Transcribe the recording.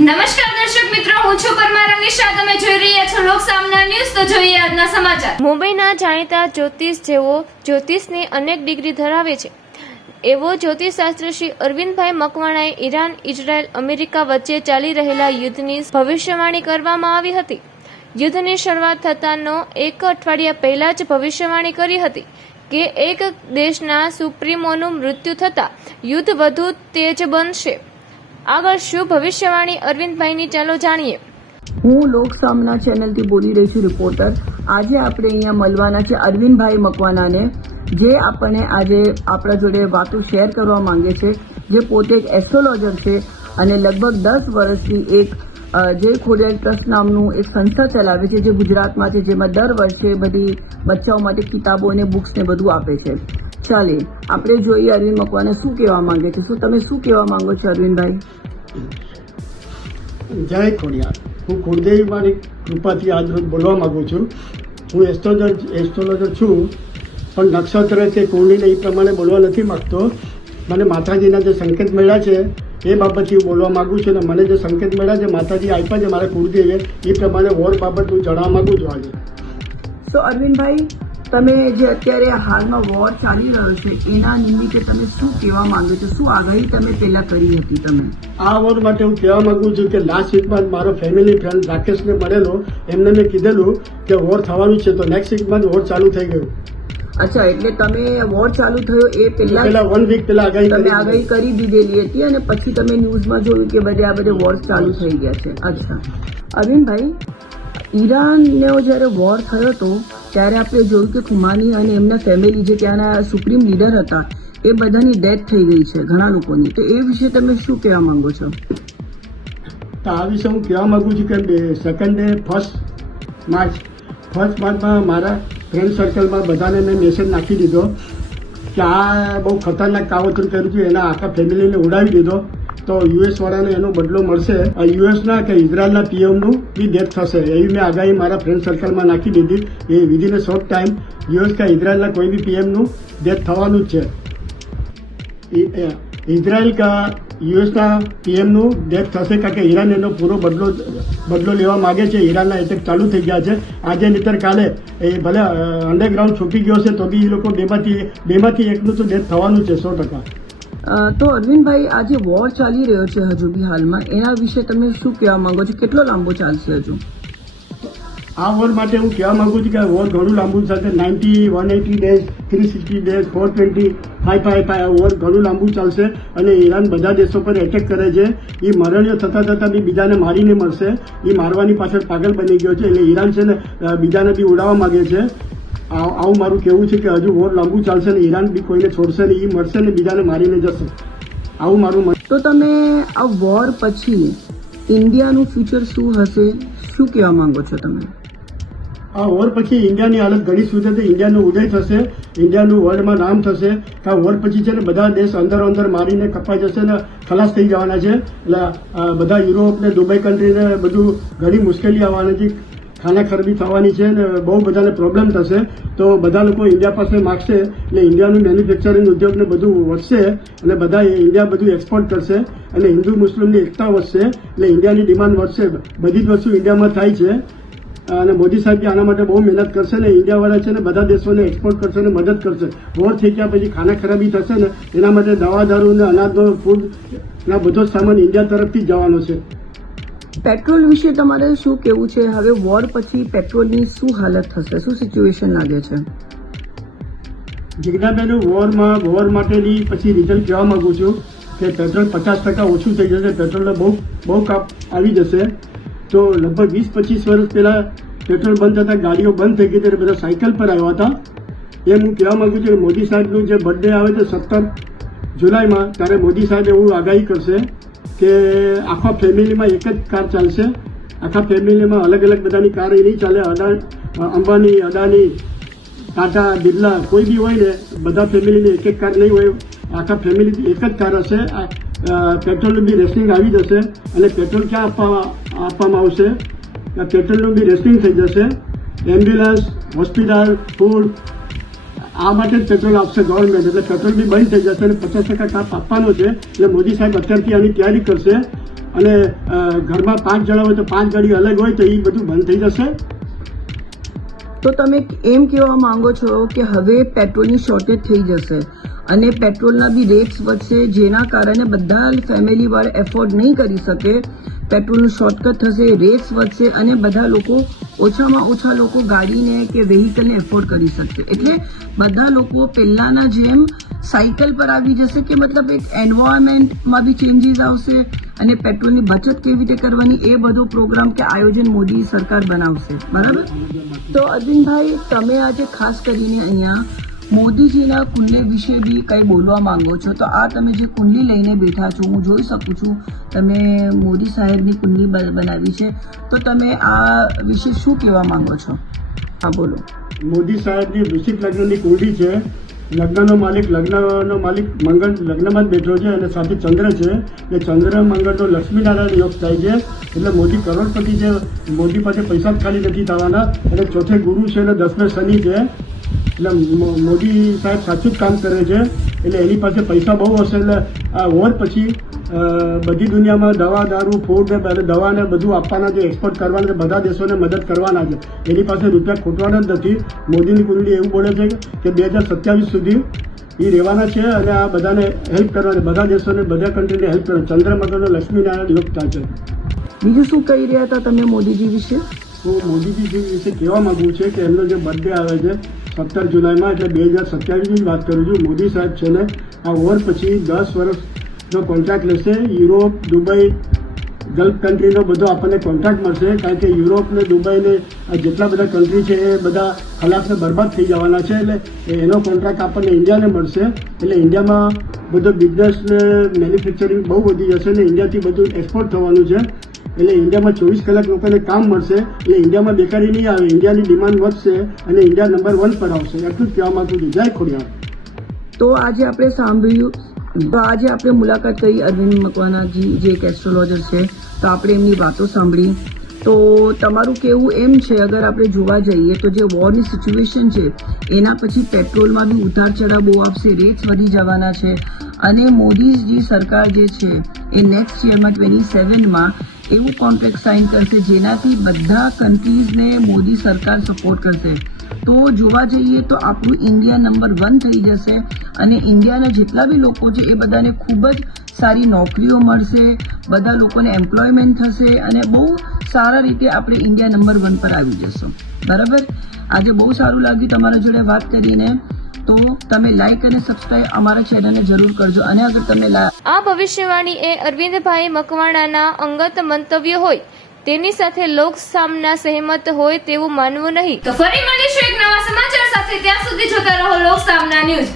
નમસ્કાર દર્શક મિત્રો, હું છું પરમાર અનિશા. તમે જોઈ રહ્યા છો લોક સામના ન્યૂઝ. તો જોઈએ આજના સમાચાર. મુંબઈના જાણીતા જ્યોતિષ જેઓ જ્યોતિષની અનેક ડિગ્રી ધરાવે છે એવો જ્યોતિષશાસ્ત્રી શ્રી અરવિંદભાઈ મકવાણાએ ઈરાન, ઇઝરાયલ, અમેરિકા વચ્ચે ચાલી રહેલા યુદ્ધની ભવિષ્યવાણી કરવામાં આવી હતી. યુદ્ધની શરૂઆત થતાનો એક અઠવાડિયા પહેલા જ ભવિષ્યવાણી કરી હતી કે એક દેશના સુપ્રીમોનું મૃત્યુ થતાં યુદ્ધ વધુ તેજ બનશે. આગળ શું ભવિષ્યવાણી અરવિંદભાઈની, ચાલો જાણીએ. હું લોક સામના ચેનલથી બોલી રહી છું, રિપોર્ટર. આજે આપણે અહીંયા મળવાના છે અરવિંદભાઈ મકવાણાને, જે આપણને આજે આપણા જોડે વાતો શેર કરવા માંગે છે, જે પોતે એક એસ્ટ્રોલોજર છે અને લગભગ 10 વર્ષથી એક જે ખોડિયાર ટ્રસ્ટ નામનું એક સંસ્થા ચલાવે છે, જે ગુજરાતમાં છે, જેમાં દર વર્ષે બધી બચ્ચાઓ માટે કિતાબો અને બુક્સ ને બધું આપે છે. ચાલે આપણે જોઈએ અરવિંદ મકવાણા શું કહેવા માંગે છે. તમે શું કહેવા માંગો છો અરવિંદભાઈ? જય ખોડિયાર. હું કુળદેવી મારી કૃપાથી આજ રોજ બોલવા માંગુ છું. હું એસ્ટ્રોલોજર છું, પણ નક્ષત્ર છે કુંડલીને એ પ્રમાણે બોલવા નથી માગતો. મને માતાજીના જે સંકેત મળ્યા છે એ બાબતથી હું બોલવા માગું છું, અને મને જે સંકેત મળ્યા છે માતાજી આપ્યા છે મારા કુળદેવીએ, એ પ્રમાણે વોર બાબત હું જણાવવા માગું છું આજે. સો અરવિંદભાઈ, તમે જે અત્યારે હાલમાં વોર ચાલી રહ્યો છે એના નિમિત્તે તમે શું કહેવા માંગો છો? શું આગાહી તમે પહેલા કરી હતી? તમે આ વોર માટે હું કહેવા માંગુ છું કે લાસ્ટ વીકમાં મારો ફેમિલી ફ્રેન્ડ રાકેશને મળેલો, એમને મેં કીધેલું કે વોર થવાનું છે, તો નેક્સ્ટ વીકમાં જ વોર ચાલુ થઈ ગયું. અચ્છા, એટલે તમે વોર ચાલુ થયો એ પહેલા 1 વીક પહેલા તમે આગાહી કરી દીધેલી હતી અને પછી તમે ન્યૂઝમાં જોયું કે આ બધે વોર ચાલુ થઈ ગયા છે. અચ્છા અરવિંદભાઈ, ઈરાનનો જ્યારે વોર થયો હતો ત્યારે આપણે જોયું કે ખુમાની અને એમના ફેમિલી, જે ત્યાંના સુપ્રીમ લીડર હતા, એ બધાની ડેથ થઈ ગઈ છે ઘણા લોકોની. તો એ વિશે તમે શું કહેવા માંગો છો? તો આ વિશે હું કહેવા માંગુ છું કે સેકન્ડ ડે 1 માર્ચમાં મારા ફ્રેન્ડ સર્કલમાં બધાને મેં મેસેજ નાખી દીધો કે આ બહુ ખતરનાક કાવતરું કર્યું છે, એના આખા ફેમિલીને ઉડાવી દીધો, તો યુએસ વાળાને એનો બદલો મળશે. યુએસના કે ઇઝરાયલના પીએમનું બી ડેથ થશે એવી મેં આગાહી મારા ફ્રેન્ડ સર્કલમાં નાખી દીધી. એ within a short time US કે ઇઝરાયલના કોઈ બી પીએમનું ડેથ થવાનું જ છે. ઇઝરાયલ કે યુએસના પીએમનું ડેથ થશે, કારણ કે ઈરાન એનો પૂરો બદલો લેવા માગે છે. ઈરાનના એટેક ચાલુ થઈ ગયા છે આજે નહીતર કાલે. એ ભલે અંડરગ્રાઉન્ડ છૂટી ગયો છે તો બી એ લોકો બેમાંથી એકનું તો ડેથ થવાનું છે 100%. તો અરવિંદભાઈ, આ જે વોર ચાલી રહ્યો છે હજુ બી હાલમાં, એના વિશે તમે શું કહેવા માંગો છો? કેટલો લાંબો ચાલશે હજુ? આ વોર માટે હું કહેવા માંગુ છું કે વોર ઘણું લાંબુ ચાલશે. 90, 180 ડેઝ, 360 ડેઝ, 420, 555 આ વોર ઘણું લાંબુ ચાલશે. અને ઈરાન બધા દેશો પર એટેક કરે છે. એ મરણીઓ થતાં બી બીજાને મારીને મળશે. એ મારવાની પાછળ પાગલ બની ગયો છે, એટલે ઈરાન છે ને બીજાને બી ઉડાવવા માંગે છે. આવું મારું કહેવું છે કે હજુ વોર લાંબુ ચાલશે ને ઈરાન બી કોઈને છોડશે ને, એ મળશે ને બીજાને મારીને જશે. આવું મારું. તો તમે આ વોર પછી ઇન્ડિયાનું ફ્યુચર શું હશે, શું કહેવા માંગો છો તમે? આ વોર પછી ઇન્ડિયાની હાલત ઘણી સુધરશે. ઇન્ડિયાનો ઉદય થશે, ઇન્ડિયાનું વર્લ્ડમાં નામ થશે. આ વોર પછી છે ને બધા દેશ અંદર મારીને કપાઈ જશે ને ખલાસ થઈ જવાના છે. એટલે બધા યુરોપ ને દુબઈ કન્ટ્રીને બધું ઘણી મુશ્કેલી આવવાની છે, ખાના ખરબી થવાની છે ને બહુ બધાને પ્રોબ્લેમ થશે. તો બધા લોકો ઇન્ડિયા પાસે માગશે એટલે ઇન્ડિયાનું મેન્યુફેક્ચરિંગ ઉદ્યોગને બધું વધશે અને બધા ઇન્ડિયા બધું એક્સપોર્ટ કરશે અને હિન્દુ મુસ્લિમની એકતા વધશે એટલે ઇન્ડિયાની ડિમાન્ડ વધશે. બધી જ વસ્તુ ઇન્ડિયામાં થાય છે અને મોદી સાહેબ આના માટે બહુ મહેનત કરશે ને ઇન્ડિયાવાળા છે ને બધા દેશોને એક્સપોર્ટ કરશે ને મદદ કરશે. વોર થઈ ગયા પછી ખાના ખરાબી થશે ને એના માટે દવા દારૂ ને અનાજનો ફૂડ ના બધો જ સામાન ઇન્ડિયા તરફથી જ જવાનો છે. પેટ્રોલ વિશે તમારે શું કહેવું છે? હવે વોર પછી પેટ્રોલની શું હાલત થશે, શું સિચ્યુએશન લાગે છે? જિજ્ઞાબેન, વોર માટેની પછી રિઝલ્ટ કહેવા માંગુ છું કે પેટ્રોલ 50% ઓછું થઈ જશે. પેટ્રોલનો બહુ કાપ આવી જશે. તો લગભગ 20-25 વર્ષ પહેલાં પેટ્રોલ બંધ થતાં ગાડીઓ બંધ થઈ ગઈ ત્યારે બધા સાયકલ પર આવ્યા હતા. એમ હું કહેવા માંગુ છું કે મોદી સાહેબનું જે બર્થડે આવે છે 17 જુલાઈમાં, ત્યારે મોદી સાહેબ એવું આગાહી કરશે કે આખા ફેમિલીમાં એક જ કાર ચાલશે. આખા ફેમિલીમાં અલગ બધાની કાર એ નહીં ચાલે. અંબાની, અદાની, ટાટા, બિરલા કોઈ બી હોય ને બધા ફેમિલીની એક કાર નહીં હોય. આખા ફેમિલી એક જ કાર હશે. પેટ્રોલનું બી રેસ્ટિંગ આવી જશે. અને પેટ્રોલ ક્યાં આપવામાં આવશે? પેટ્રોલનું બી રેસ્ટિંગ થઈ જશે. એમ્બ્યુલન્સ, હોસ્પિટલ, ફૂડ આ માટે જ પેટ્રોલ આપશે ગવર્મેન્ટ. એટલે પેટ્રોલ બી બંધ થઈ જશે અને 50% કાપ આપવાનો છે. એટલે મોદી સાહેબ અત્યારથી આની તૈયારી કરશે અને ઘરમાં 5 જણા હોય તો 5 ગાડી અલગ હોય તો એ બધું બંધ થઈ જશે. તો તમે એમ કહેવા માંગો છો કે હવે પેટ્રોલની શોર્ટેજ થઈ જશે અને પેટ્રોલના બી રેટ્સ વધશે, જેના કારણે બધા ફેમિલી વાળા એફોર્ડ નહીં કરી શકે, પેટ્રોલનું શોર્ટકટ થશે, રેટ્સ વધશે અને બધા લોકો ઓછામાં ઓછા લોકો ગાડીને કે વેહિકલને એફોર્ડ કરી શકશે. એટલે બધા લોકો પહેલાના જેમ સાયકલ પર આવી જશે કે મતલબ એક એન્વાયરમેન્ટમાં બી ચેન્જીસ આવશે અને પેટ્રોલની બચત કેવી રીતે કરવાની એ બધો પ્રોગ્રામ કે આયોજન મોદી સરકાર બનાવશે. બરાબર. તો અરવિંદભાઈ, તમે આજે ખાસ કરીને અહીંયા મોદીજીના કુંડલી વિશે બી કંઈ બોલવા માંગો છો, તો આ તમે જે કુંડલી લઈને બેઠા છો, હું જોઈ શકું છું તમે મોદી સાહેબની કુંડલી બનાવી છે, તો તમે આ વિશે શું કહેવા માંગો છો? હા, બોલો. મોદી સાહેબની વૃશ્ચિક લગ્નની કુંડલી છે. લગ્નનો માલિક મંગળ લગ્નમાં જ બેઠો છે અને સાથે ચંદ્ર છે. એ ચંદ્ર મંગળનો લક્ષ્મીનારાયણ યોગ થાય છે. એટલે મોદી કરોડપતિ છે. મોદી પાસે પૈસા જ ખાલી નથી થવાના. અને ચોથે ગુરુ છે અને 10મે શનિ છે. એટલે મોદી સાહેબ સાચું જ કામ કરે છે. એટલે એની પાસે પૈસા બહુ હશે. એટલે આ વોર પછી બધી દુનિયામાં દવા, દારૂ, ફૂડ ને દવા ને બધું આપવાના છે, એક્સપોર્ટ કરવાના છે, બધા દેશોને મદદ કરવાના છે. એની પાસે રૂપિયા ખોટવાના જ નથી. મોદીની કુંડલી એવું બોલે છે કે 2027 સુધી એ રહેવાના છે અને આ બધાને હેલ્પ કરવાની, બધા દેશોને, બધા કન્ટ્રીને હેલ્પ કરવાની. ચંદ્રમગરનો લક્ષ્મીનારાયણ યોગ થાય છે. બીજું શું કહી રહ્યા હતા તમે મોદીજી વિશે? હું મોદીજી વિશે કહેવા માંગુ છું કે એમનો જે બર્થડે આવે છે 17 જુલાઈમાં, એટલે 2027ની વાત કરું છું. મોદી સાહેબ છે ને આ વોર પછી 10 વર્ષનો કોન્ટ્રાક્ટ લેશે. યુરોપ, દુબઈ, ગલ્ફ કન્ટ્રીનો બધો આપણને કોન્ટ્રાક્ટ મળશે. કારણ કે યુરોપ ને દુબઈ ને જેટલા બધા કન્ટ્રી છે એ બધા ખલાસને બરબાદ થઈ જવાના છે. એટલે એનો કોન્ટ્રાક્ટ આપણને ઇન્ડિયાને મળશે. એટલે ઇન્ડિયામાં બધો બિઝનેસ ને મેન્યુફેક્ચરિંગ બહુ વધી જશે ને ઇન્ડિયાથી બધું એક્સપોર્ટ થવાનું છે. એટલે ઇન્ડિયામાં 24 કલાક લોકોને કામ મળશે. એટલે ઇન્ડિયામાં બેકારી નહીં આવે, ઇન્ડિયાની ડિમાન્ડ વધશે અને ઇન્ડિયા નંબર 1 પર આવશે. એટલું જ કહેવા માંગુ છું. જય ખોડિયાર. તો આજે આપણે સાંભળ્યું, તો આજે આપણે મુલાકાત કરી અરવિંદ મકવાનાજી જે એક એસ્ટ્રોલોજર છે, તો આપણે એમની વાતો સાંભળી. તો તમારું કહેવું એમ છે, અગર આપણે જોવા જઈએ તો જે વોરની સિચ્યુએશન છે એના પછી પેટ્રોલમાં બી ઉતાર ચઢાવ બહુ આવશે, રેટ્સ વધી જવાના છે અને મોદીજી સરકાર જે છે એ નેક્સ્ટ યરમાં 27માં એવું કોન્ટ્રાક્ટ સાઇન કરશે જેનાથી બધા કન્ટ્રીઝને મોદી સરકાર સપોર્ટ કરશે. તો જોવા જઈએ તો આપણું ઇન્ડિયા નંબર 1 થઈ જશે અને ઇન્ડિયાના જેટલા બી લોકો છે એ બધાને ખૂબ જ સારી નોકરીઓ મળશે, બધા લોકોને એમ્પ્લોયમેન્ટ થશે અને બહુ સારા રીતે આપણે ઇન્ડિયા નંબર 1 પર આવી જશું. બરાબર. આજે બહુ સારું લાગ્યું તમારા જોડે વાત કરીને. તો તમે લાઈક અને સબસ્ક્રાઇબ અમારા ચેનલને જરૂર કરજો. અને અગર તમે આ ભવિષ્યવાણી એ અરવિંદભાઈ મકવાણાના અંગત મંતવ્ય હોય, તેની સાથે લોક સામના સહેમત હોય તેવું માનવું નહીં. તો ફરી મળીશું એક નવા સમાચાર સાથે. ત્યાં સુધી જોતા રહો લોક સામના ન્યૂઝ.